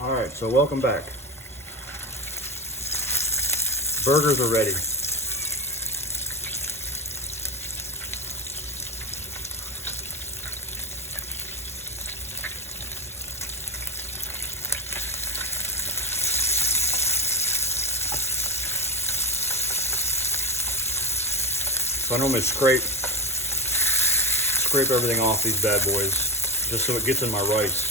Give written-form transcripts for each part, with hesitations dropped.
All right, so welcome back. Burgers are ready. So I normally scrape everything off these bad boys just so it gets in my rice.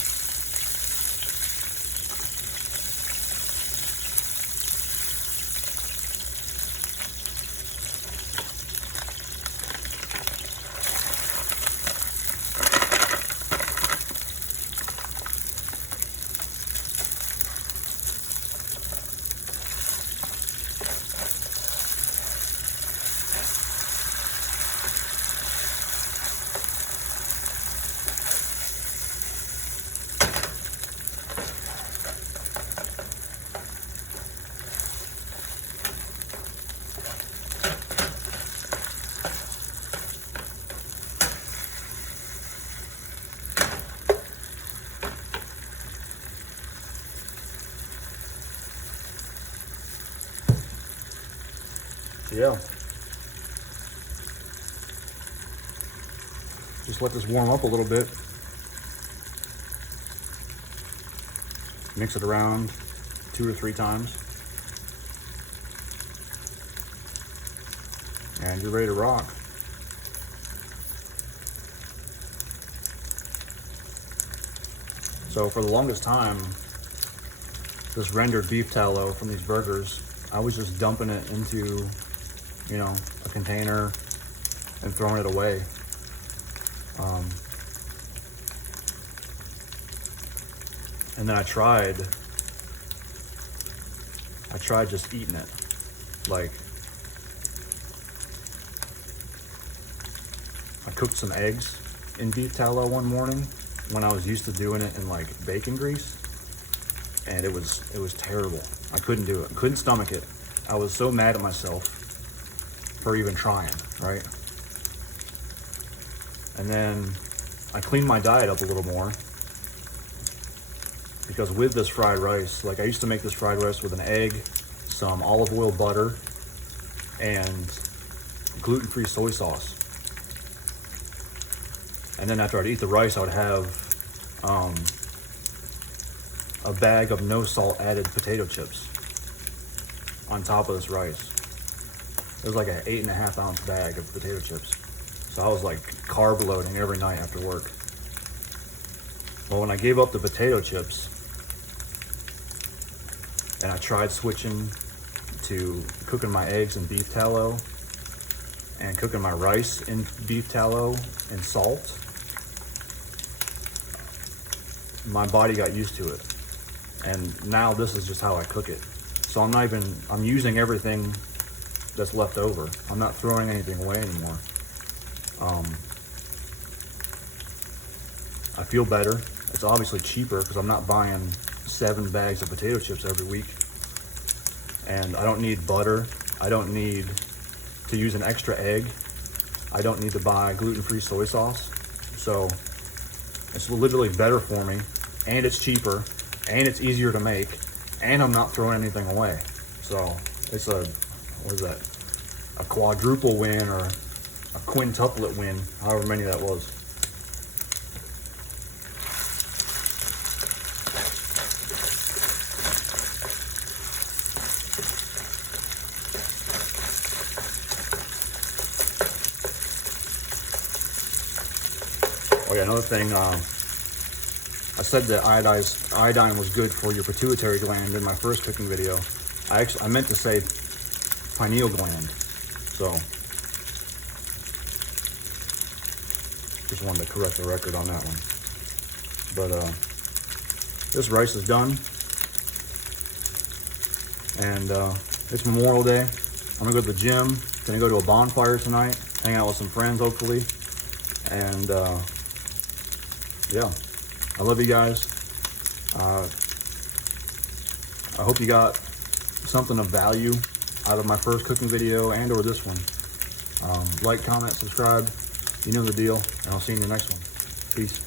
Yeah. Just let this warm up a little bit. Mix it around 2 or 3 times. And you're ready to rock. So for the longest time, this rendered beef tallow from these burgers, I was just dumping it into, you know, a container and throwing it away. And then I tried just eating it. Like, I cooked some eggs in beef tallow one morning when I was used to doing it in like bacon grease, and it was terrible. I couldn't do it. I couldn't stomach it. I was so mad at myself for even trying, right? And then I cleaned my diet up a little more, because with this fried rice, like I used to make this fried rice with an egg, some olive oil butter, and gluten-free soy sauce. And then after I'd eat the rice, I would have a bag of no salt added potato chips on top of this rice. It was like an 8.5 ounce bag of potato chips. So I was like carb loading every night after work. Well, when I gave up the potato chips and I tried switching to cooking my eggs in beef tallow and cooking my rice in beef tallow and salt, my body got used to it. And now this is just how I cook it. So I'm using everything that's left over. I'm not throwing anything away anymore. I feel better. It's obviously cheaper because I'm not buying 7 bags of potato chips every week. And I don't need butter. I don't need to use an extra egg. I don't need to buy gluten-free soy sauce. So it's literally better for me, and it's cheaper, and it's easier to make, and I'm not throwing anything away. So it's a quadruple win, or a quintuplet win, however many that was. Oh yeah, another thing, I said that iodine was good for your pituitary gland in my first cooking video. I meant to say pineal gland. So just wanted to correct the record on that one. But this rice is done, and it's Memorial Day. I'm gonna go to the gym, gonna go to a bonfire tonight, hang out with some friends hopefully, and yeah, I love you guys. I hope you got something of value out of my first cooking video and or this one. Like, comment, subscribe, you know the deal, and I'll see you in the next one. Peace.